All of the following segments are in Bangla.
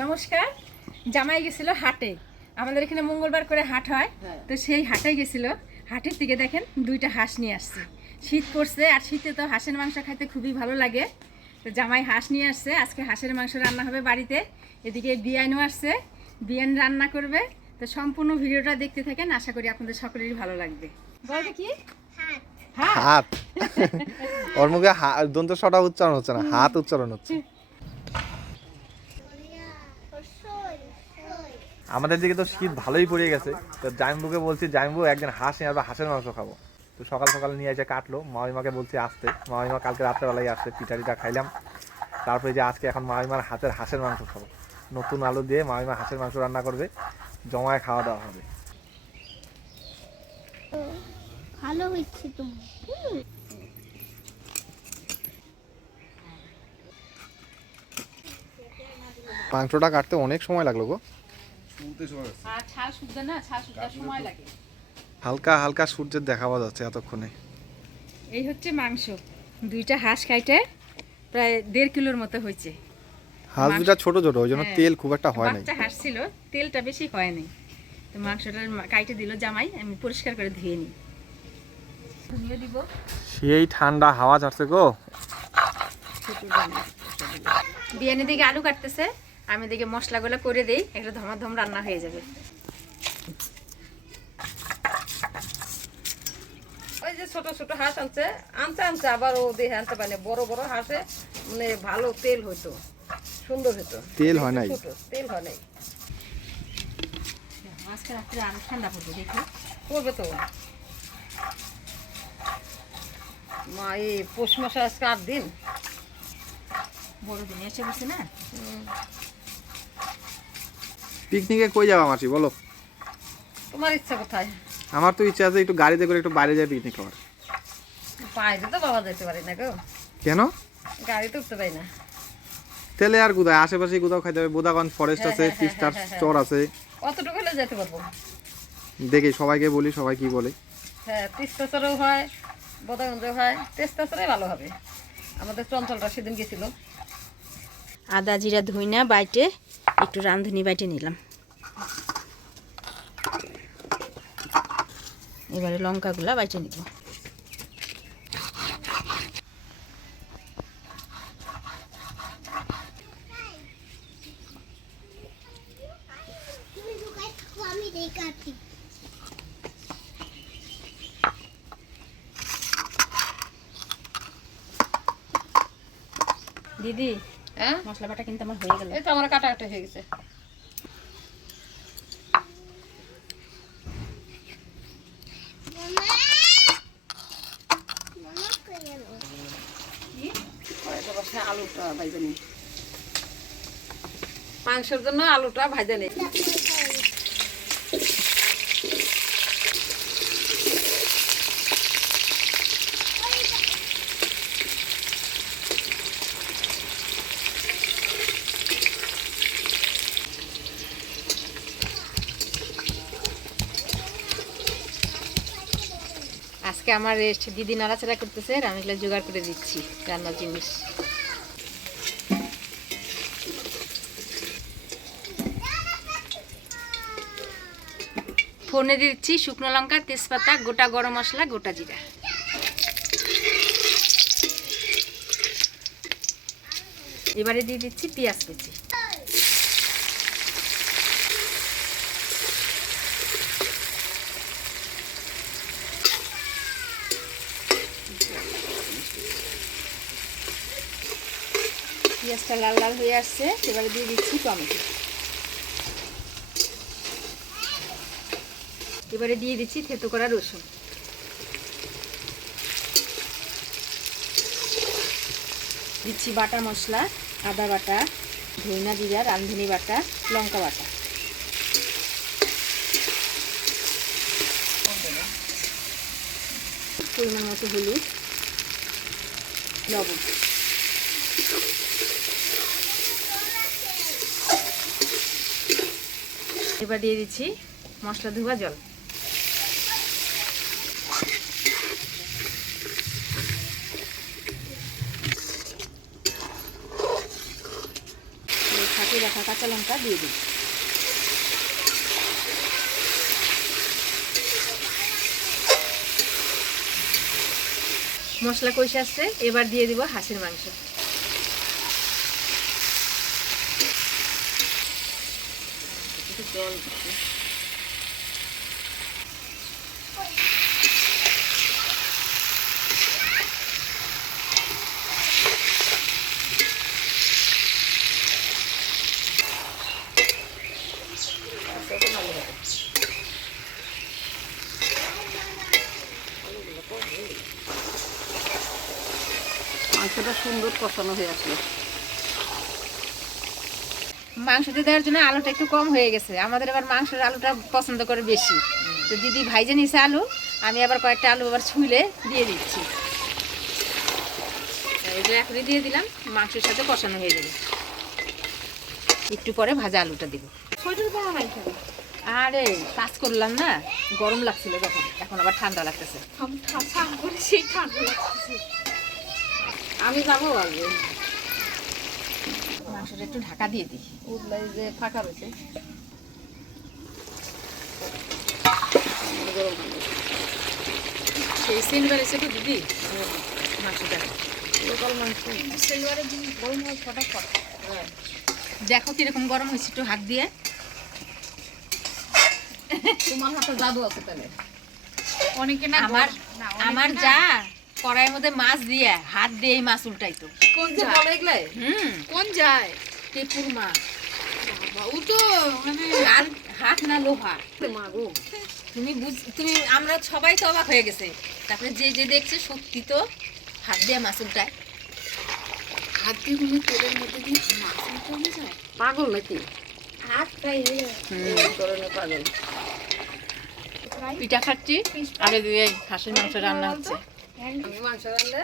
নমস্কার। জামাই গেছিল হাটে, আমাদের এখানে মঙ্গলবার করে হাট হয়, তো সেই হাটে গেছিল। হাটের থেকে দেখেন দুইটা হাঁস নিয়ে আসছে। শীত পড়ছে আর শীতে তো হাঁসের মাংস খাইতে খুবই ভালো লাগে। তো জামাই হাঁস নিয়ে আসছে, আজকে হাঁসের মাংস রান্না হবে বাড়িতে। এদিকে বিয়ানও আসছে, বিয়ান রান্না করবে। তো সম্পূর্ণ ভিডিওটা দেখতে থাকেন, আশা করি আপনাদের সকলেরই ভালো লাগবে। বলতে কি হাত ওর মুখে দন্ত সটা উচ্চারণ হচ্ছে না, হাত উচ্চারণ হচ্ছে। আমাদের দিকে তো শীত ভালোই পড়ে গেছে, তো জাইম্বুকে বলছি জাইম্বু একদিন হাঁস নিয়ে আসবে, হাঁসের মাংস খাবো। তো সকাল সকাল নিয়ে এসে কাটলো, মামিমাকে বলছি আসতে, মামিমা কালকে রাত্রেবেলায় আসছে, পিঠা টিঠা খাইলাম। তারপরে যে আজকে এখন মামিমার হাতের হাঁসের মাংস খাবো, নতুন আলু দিয়ে মামিমা হাঁসের মাংস রান্না করবে, জমায় খাওয়া দাওয়া হবে। ভালো হচ্ছে তো। মাংসটা কাটতে অনেক সময় লাগলো গো, আর ছাল শুদ্ধ না, ছাল শুদ্ধ সময় লাগে। হালকা হালকা সূর্যের দেখা পাওয়া যাচ্ছে এতক্ষণে। এই হচ্ছে মাংস, দুইটা হাঁস খাইতে প্রায় 1.5 কিলোর মতো হয়েছে। হাঁস দুটা ছোট ছোট, ওই জন্য তেল খুব একটা হয় নাই। বাচ্চা হাঁস ছিল, তেলটা বেশি হয়নি। তো মাংসটা কাইটে দিল জামাই, আমি পরিষ্কার করে ধুয়ে নিই, ধুয়ে দিব। সেই ঠান্ডা হাওয়া ছাড়ছে গো। বিয়ানি দিকে আলু কাটতেছে, আমি দিকে মশলাগুলো করে দেই, একটা ধমাধম রান্না হয়ে যাবে। ওই যে ছোট ছোট হাঁস আনছে আনছে আবার ও দেখে আনতে পারে বড় বড় হাঁসে মানে ভালো তেল হইতো, সুন্দর হতো। তেল হয় নাই, তেল হয় নাই। আজকে রাত্রে আরো ঠান্ডা পড়বে, দেখি করবে তো মা। এই পৌষ মাসে আজকে 8 দিন, বড় দিন এসে বসে না। পিকনিকে কই যাবা মাসি বলো? তোমার ইচ্ছা কোথায়? আমার তো ইচ্ছা আছে একটু গাড়িতে করে একটু বাইরে যাই পিকনিক খাওয়ার। বাইরে তো বাবা যেতে পারি না গো, কেন? গাড়িতে উঠতে পারি না। তেলে আর কোথায় আশেপাশে কোথাও খাইতে হবে, বোদাগঞ্জ ফরেস্ট আছে, তিস্তার চর আছে, অতটুকু হলে যেতে পারবো। দেখি সবাইকে বলি সবাই কি বলে। হ্যাঁ, তিস্তা চরেও হয়, বোদাগঞ্জেও হয়, তিস্তা চরে ভালো হবে। আমাদের চঞ্চলটা সেদিন গেছিল। আদা জিরা ধইনা বাইটে একটু রাঁধুনি বাইটে নিলাম। এবারে লঙ্কাগুলা বাইটে নিব। আমি দেখাচ্ছি। দিদি, হ্যাঁ, মশলা বাটা কিন্তু আমার হয়ে গেল। এই তো আমার কাটাকাটি হয়ে গেছে। আলুটা ভাজে নিই, মাংসের জন্য আলুটা ভাজে নিই। আজকে আমার রেস্ট, দিদি নাড়াচাড়া করতেছে, আমি এগুলো জোগাড় করে দিচ্ছি রান্নার জিনিস। ফোড়নে দিচ্ছি শুকনো লঙ্কা, তেজপাতা, গোটা গরম মশলা, গোটা জিরা। এবারে দিয়ে দিচ্ছি পেঁয়াজ কুচি। পেঁয়াজটা লাল লাল হয়ে আসছে, এবারে দিয়ে দিচ্ছি টমেটো। এবারে দিয়ে দিচ্ছি থেতো করা রসুন। দিচ্ছি বাটা মশলা, আদা বাটা, ধনিয়া জিরা, রাঁধুনি বাটা, লঙ্কা বাটা। পরিমাণ মতো হলুদ, লবণ। এবার দিয়ে দিচ্ছি মশলা ধোয়া জল। কুচিয়ে রাখা কাঁচা লঙ্কা দিয়ে দিই। মশলা কষে আসছে, এবার দিয়ে দিব হাঁসের মাংস। জল মাংসটা সুন্দর কষানো হয়ে আসলো। মাংসতে দেওয়ার জন্য আলুটা একটু কম হয়ে গেছে, আমাদের আবার মাংসের আলুটা পছন্দ করে বেশি, তো দিদি ভাইজে নিছে আলু, আমি আবার কয়েকটা আলু আবার ছুলে দিয়ে দিচ্ছি। এটা এখনই দিয়ে দিলাম, মাংসের সাথে কষানো হয়ে যাবে। একটু পরে ভাজা আলুটা দিব। আরে কাজ করলাম না, গরম লাগছিল তখন, এখন আবার ঠান্ডা লাগতেছে। আমি যাবো আগে, মাংসটা একটু ঢাকা দিয়ে দিই। উঠলাই যে ফাঁকা রয়েছে। সেই সিলভারের সাথে দিদি মাংসটা লোকাল মাংস সিলভারের দিন গরম হয় ফটাফট। দেখো কিরকম গরম হয়েছে, একটু হাত দিয়ে। তোমার হাতে জাদু আছে তাহলে। অনেকে না আমার যা কড়াইয়ের মধ্যে মাছ দিয়ে হাত দিয়ে এই মাছ উল্টাইতো। কোন যে বলে এগুলো? কোন যায় টেপুর মাছ, ও তো মানে আর হাত না লোহা। মা গো, তুমি আমরা সবাই তো অবাক হয়ে গেছে, তারপরে যে যে দেখছে সত্যি তো হাত দিয়ে মাছ উল্টায়। হাত দিয়ে গুলো তেলের মধ্যে দিয়ে মাছ উল্টানো যায়? পাগল নাকি? হাত পাইলে এই ধরনের পাগল। পিঠা খাচ্ছি, আগে দিয়ে খাসির মাংস রান্না হচ্ছে। আমি মাংস রান্না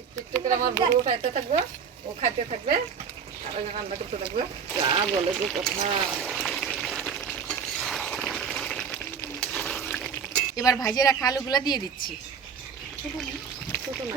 একটু একটু করে আমার বড় খাইতে থাকবো, ও খাইতে থাকবে, আর আমি রান্না করতে থাকবো। যা বলে গো কথা। এবার ভাজে রাখা আলুগুলা দিয়ে দিচ্ছি। ছোট না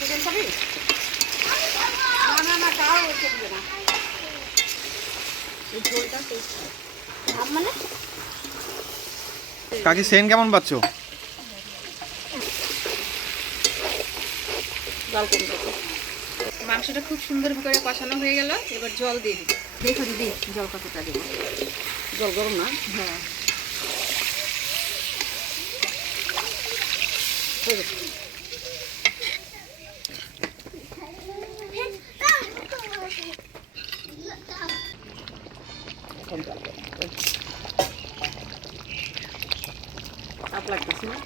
চিকেন খাবি? না না খাও, চলবে না। এই ঝোলটা টেস্ট মানে কাকি সেন কেমন পাচ্ছ? জল কম দেবো। মাংসটা খুব সুন্দর করে কষানো হয়ে গেল, এবার জল দিয়ে দিই। দেখো দিদি জল কতটা দেবো। জল গরম না? হ্যাঁ, চাপ লাগতেছে না?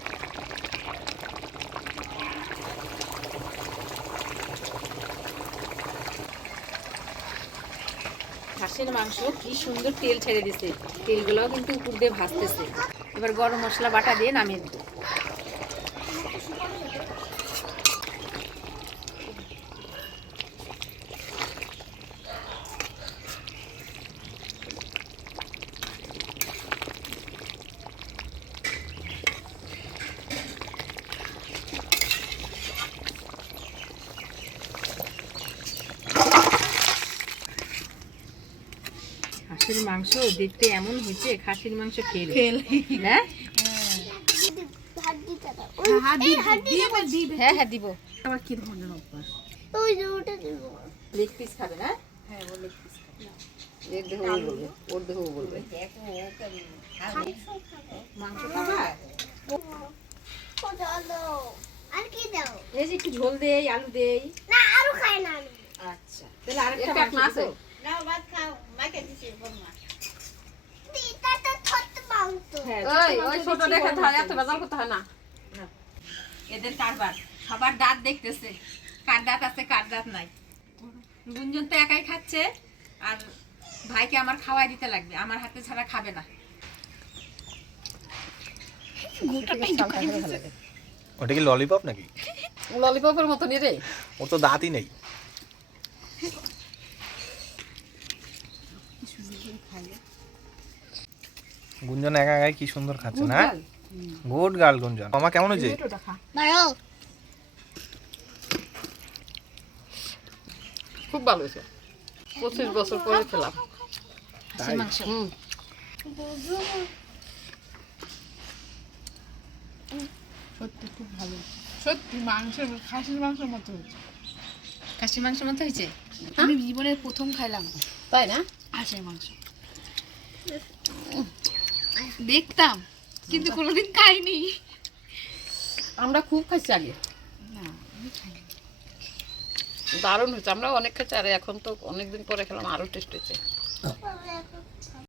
হাঁসের মাংস কি সুন্দর তেল ছেড়ে দিছে, তেলগুলোও কিন্তু উপর দিয়ে ভাজতেছে। এবার গরম মশলা বাটা দিয়ে নামিয়ে দেবো। হাঁসের মাংস দেখতে এমন হয়েছে, খাসির মাংস খেলে না? হাত দিতে দাও। হ্যাঁ হ্যাঁ দিব। আবার কি ধরনের অভ্যাস? ওই যে ওটা দেবো। লেগ পিস খাবে না? এর দেহ ও বলবে, ওর দেহ ও বলবে। মাংস খাবা? ও চলো। আর কি দাও? এই যে একটু ঝোল দেই, আলু দেই। না আরো খাই না আমি। আচ্ছা, তাহলে আরেকটা একটা মাংস না আছে? দেবো। না ভাত খাও। মাকে দিছি বলমা। দিতা তো ছোট মাংস। হ্যাঁ, ওই ওই ছোট দেখে থাকে, এত ভেজাল করতে হয় না। এদের কারবার, সবার দাঁত দেখতেছে, কার দাঁত আছে কার দাঁত নাই। গুঞ্জন তো একাই খাচ্ছে, আর ভাইকে আমার খাওয়াই দিতে লাগবে, আমার হাতে ছাড়া খাবে না। ওটা কি ললিপপ নাকি? ললিপপের মতনই রে। ওর তো দাঁতই নেই। গুঞ্জন একা একাই কি সুন্দর খাচ্ছে না? গুড গার্ল গুঞ্জন। মামা কেমন হয়েছে? ভালো খুব ভালো হয়েছে। 25 বছর পরে খেলাম। হাঁসের মাংস সত্যি খুব ভালো, সত্যি মাংসের খাসির মাংসের মতো হয়েছে। খাসির মাংসের মতো হয়েছে। আমি জীবনের প্রথম খাইলাম তাই না? হাঁসের মাংস। দেখতাম কিন্তু কোনোদিন খাইনি। আমরা খুব খাইছি আগে, না আমি খাইনি। দারুণ হয়েছে। আমরা অনেক খাইছি, আর এখন তো অনেকদিন পরে খেলাম, আরো টেস্ট হয়েছে। বাবা, এখন